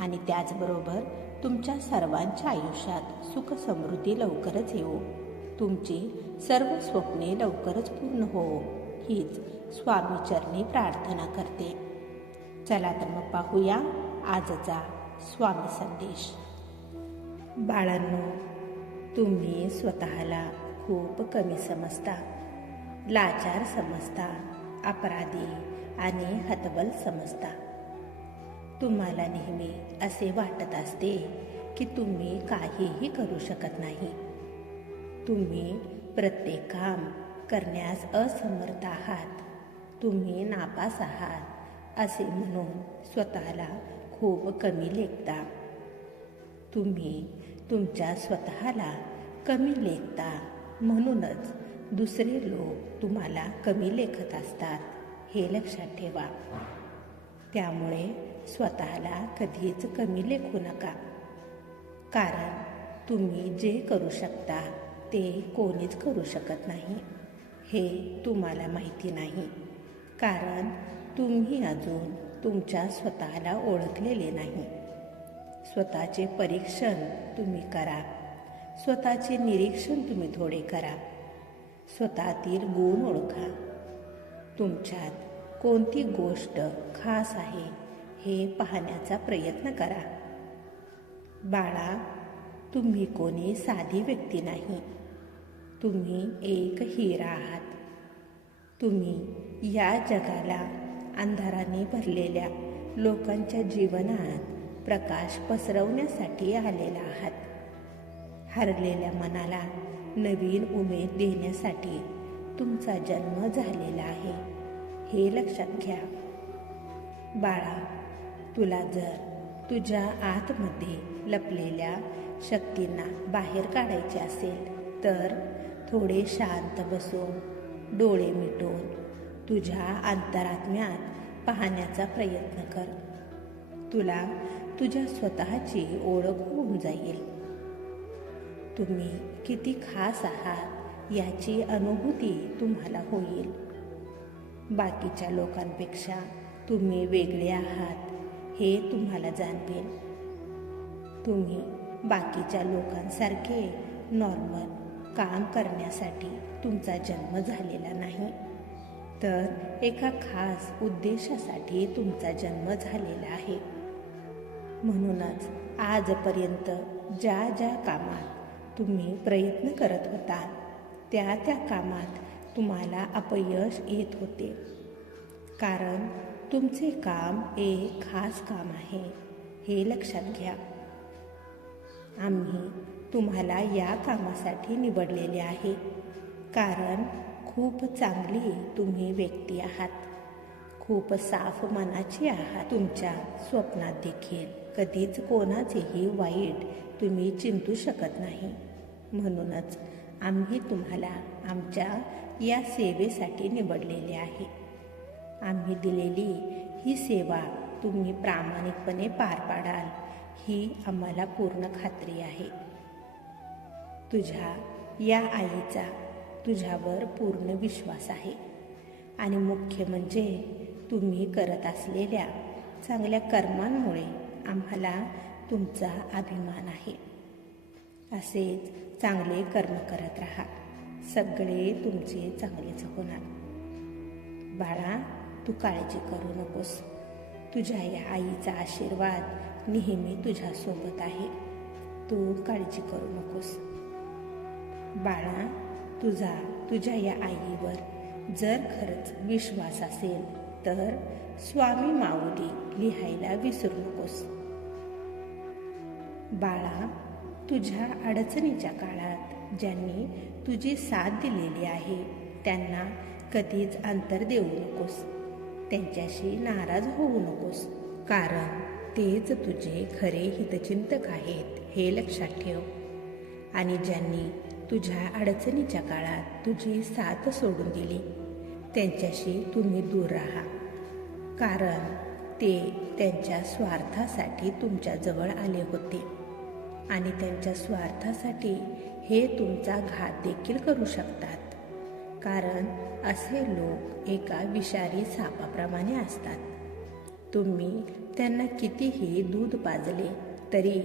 आणि त्याचबरोबर तुमच्या सर्वांच्या आयुष्यात सुख समृद्धी लवकरच येऊ तुमची सर्व स्वप्ने लवकरच पूर्ण हो हीच स्वामीचरणी प्रार्थना करते. चला तर मग पाहूया आजचा स्वामी संदेश. बाळांनो तुम्ही स्वतःला खूप कमी समजता. लाचार समजता अपराधी आणि हतबल समजता. तुम्हाला नेहमी असे वाटत असते की तुम्ही काहीही करू शकत नाही. तुम्ही प्रत्येक काम करण्यास असमर्थ आहात. तुम्ही नापास आहात असे म्हणून स्वतःला खूप कमी लेखता. तुम्ही तुमच्या स्वतःला कमी लेखता म्हणूनच दुसरे लोक तुम्हाला कमी लेखत असतात हे लक्षात ठेवा. त्यामुळे स्वतःला कधीच कमी लेखू नका. कारण तुम्ही जे करू शकता ते कोणीच करू शकत नाही. हे तुम्हाला माहिती नाही. कारण तुम्ही अजून तुमच्या स्वतःला ओळखलेले नाही. स्वतःचे परीक्षण तुम्ही करा. स्वतःचे निरीक्षण तुम्ही थोडे करा. स्वतःतील गुण ओळखा. तुमच्यात कोणती गोष्ट खास आहे हे पाहण्याचा प्रयत्न करा. बाळा तुम्ही कोणी साधी व्यक्ती नाही. तुम्ही एक हिरा आहात. तुम्ही या जगाला अंधाराने भरलेल्या लोकांच्या जीवनात प्रकाश पसरवण्यासाठी आलेला आहात. हरलेल्या मनाला नवीन उमेद देण्यासाठी तुमचा जन्म झालेला आहे. हे लक्षात घ्या. बाळा तुला जर तुझ्या आतमध्ये लपलेल्या शक्तींना बाहेर काढायचे असेल तर थोडे शांत बसून डोळे मिटून तुझ्या अंतरात्म्यात पाहण्याचा प्रयत्न कर. तुला तुझ्या स्वतःची ओळख होऊन जाईल. तुम्ही किती खास आहात याची अनुभूती तुम्हाला होईल. बाकीच्या लोकांपेक्षा तुम्ही वेगळे आहात. हे तुम्हाला जाणवेल. तुम्ही बाकीच्या लोकांसारखे नॉर्मल काम करण्यासाठी तुमचा जन्म झालेला नाही. तर एका खास उद्देशासाठी तुमचा जन्म झालेला आहे. म्हणूनच आजपर्यंत ज्या ज्या कामात तुम्ही प्रयत्न करत होता त्या त्या कामात तुम्हाला अपयश येत होते. कारण तुमचे काम एक खास काम आहे हे लक्षात घ्या. आम्ही तुम्हाला या कामासाठी निवडलेले आहे. कारण खूप चांगली तुम्ही व्यक्ती आहात. खूप साफ मनाची आहात तुमच्या स्वप्नात देखील. कधीच कोणाचेही वाईट तुम्ही चिंतू शकत नाही. म्हणूनच आम्ही तुम्हाला आमच्या या सेवेसाठी निवडलेले आहे. आम्ही दिलेली ही सेवा तुम्ही प्रामाणिकपणे पार पाडाल. ही आम्हाला पूर्ण खात्री आहे. तुझ्या या आईचा तुझ्यावर पूर्ण विश्वास आहे. आणि मुख्य म्हणजे तुम्ही करत असलेल्या चांगल्या कर्मांमुळे आम्हाला तुमचा अभिमान आहे. असेच चांगले कर्म करत राहा. सगळे तुमचे चांगलेच होणार. बाळा तू काळजी करू नकोस. तुझ्या या आईचा आशीर्वाद नेहमी तुझ्यासोबत आहे. तू काळजी करू नकोस. बाळा तुझा तुझ्या या आईवर जर खरंच विश्वास असेल तर स्वामी माऊली लिहायला विसरू नकोस. बाळा तुझ्या अडचणीच्या काळात ज्यांनी तुझी साथ दिलेली आहे त्यांना कधीच अंतर देऊ नकोस. त्यांच्याशी नाराज होऊ नकोस. कारण तेच तुझे खरे हितचिंतक आहेत हे लक्षात ठेव. आणि ज्यांनी तुझ्या अडचणीच्या काळात तुझी साथ सोडून दिली त्यांच्याशी तुम्ही दूर राहा. कारण ते त्यांच्या स्वार्थासाठी तुमच्याजवळ आले होते. आणि त्यांच्या स्वार्थासाठी हे तुमचा घात देखील करू शकतात. कारण असे लोक एका विषारी सापाप्रमाणे असतात. तुम्ही त्यांना कितीही दूध पाजले तरी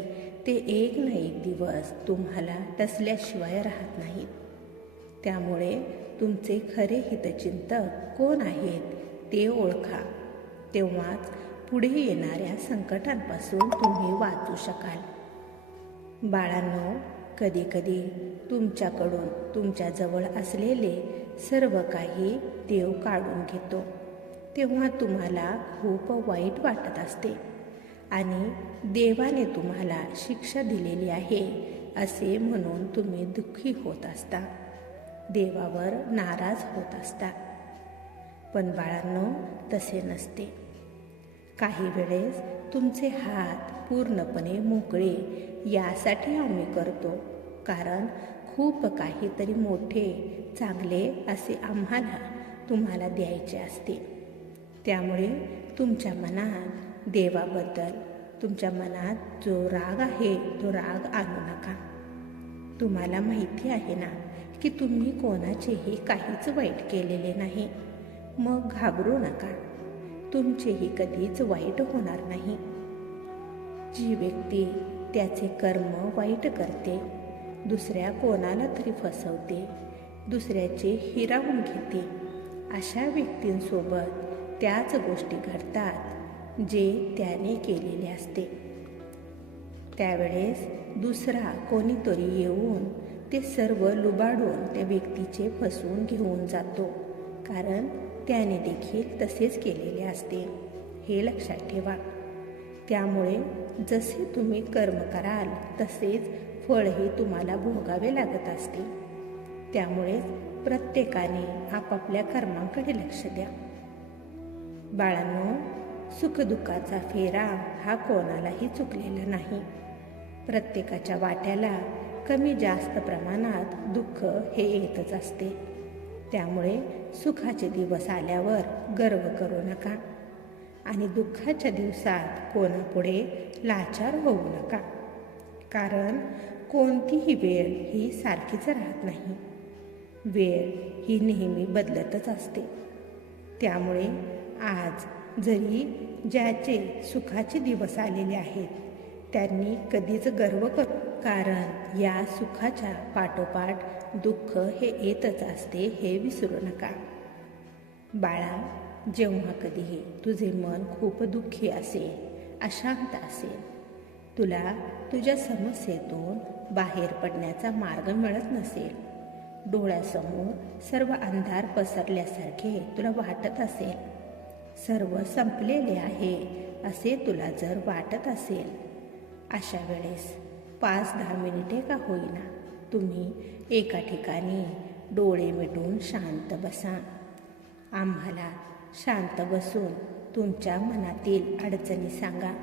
ते एक ना एक दिवस तुम्हाला टसल्याशिवाय राहत नाहीत. त्यामुळे तुमचे खरे हितचिंतक कोण आहेत ते ओळखा. तेव्हाच पुढे येणाऱ्या संकटांपासून तुम्ही वाचू शकाल. बाळांनो कधीकधी तुमच्याकडून तुमच्याजवळ असलेले सर्व काही देव काढून घेतो. तेव्हा तुम्हाला खूप वाईट वाटत असते. आणि देवाने तुम्हाला शिक्षा दिलेली आहे असे म्हणून तुम्ही दुःखी होत असता. देवावर नाराज होत असता. पण बाळांनो तसे नसते. काही वेळेस तुमचे हात पूर्णपणे मोकळे यासाठी आम्ही करतो. कारण खूप काहीतरी मोठे चांगले असे आम्हाला तुम्हाला द्यायचे असते. त्यामुळे तुमच्या मनात देवाबद्दल तुमच्या मनात जो राग आहे तो राग आणू नका. तुम्हाला माहिती आहे ना की तुम्ही कोणाचेही काहीच वाईट केलेले नाही. मग घाबरू नका. तुमचेही कधीच वाईट होणार नाही. जी व्यक्ती त्याचे कर्म वाईट करते दुसऱ्या कोणाला तरी फसवते दुसऱ्याचे हिरावून घेते. अशा व्यक्तींसोबत त्याच गोष्टी घडतात जे त्याने केलेले असते. त्यावेळेस दुसरा कोणीतरी येऊन ते सर्व लुबाडून त्या व्यक्तीचे फसवून घेऊन जातो कारण त्याने देखील तसेच केलेले असते. हे लक्षात ठेवा. त्यामुळे जसे तुम्ही कर्म कराल तसेच फळही तुम्हाला भोगावे लागत असते त्यामुळेच प्रत्येकाने आपापल्या कर्मांकडे लक्ष द्या. बाळांनो सुखदुःखाचा फेरा हा कोणालाही चुकलेला नाही. प्रत्येकाच्या वाट्याला कमी जास्त प्रमाणात दुःख हे येतच असते. त्यामुळे सुखाचे दिवस आल्यावर गर्व करू नका आणि दुःखाच्या दिवसात कोणापुढे लाचार होऊ नका. कारण कोणतीही वेळ ही सारखीच राहत नाही. वेळ ही नेहमी बदलतच असते. त्यामुळे आज जरी ज्याचे सुखाचे दिवस आलेले आहेत त्यांनी कधीच गर्व कर कारण या सुखाच्या पाठोपाठ दुःख हे येतच असते हे विसरू नका. बाळा जेव्हा कधीही तुझे मन खूप दुःखी असेल अशांत असेल तुला तुझ्या समस्येतून बाहेर पडण्याचा मार्ग मिळत नसेल. डोळ्यासमोर सर्व अंधार पसरल्यासारखे तुला वाटत असेल. सर्व संपलेले आहे असे तुला जर वाटत असेल. अशा वेळेस पाच दहा मिनिटे का होईना तुम्ही एका ठिकाणी डोळे मिटून शांत बसा. आम्हाला शांत बसून तुमच्या मनातील अडचणी सांगा.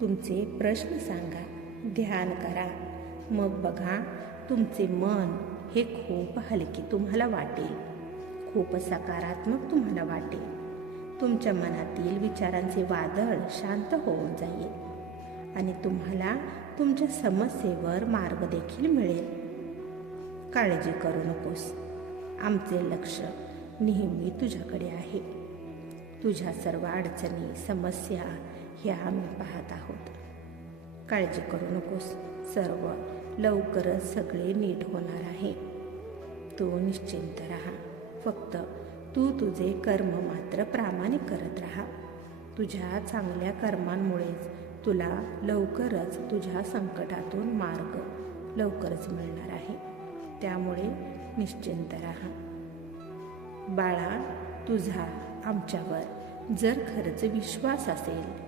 तुमचे प्रश्न सांगा ध्यान करा. मग बघा तुमचे मन हे खूप हलके तुम्हाला वाटेल. खूप सकारात्मक तुम्हाला वाटेल. तुमच्या मनातील विचारांचे वादळ शांत होऊन जाईल. आणि तुम्हाला तुमच्या समस्येवर मार्ग देखील मिळेल. काळजी करू नकोस. आमचे लक्ष नेहमी तुझ्याकडे आहे. तुझ्या सर्व अडचणी समस्या ह्या आम्ही पाहत आहोत. काळजी करू नकोस. सर्व लवकरच सगळे नीट होणार आहे. तू निश्चिंत राहा. फक्त तू तुझे कर्म मात्र प्रामाणिक करत राहा. तुझ्या चांगल्या कर्मांमुळेच तुला लवकरच तुझ्या संकटातून मार्ग लवकरच मिळणार आहे. त्यामुळे निश्चिंत राहा. बाळा तुझा आमच्यावर जर खरंच विश्वास असेल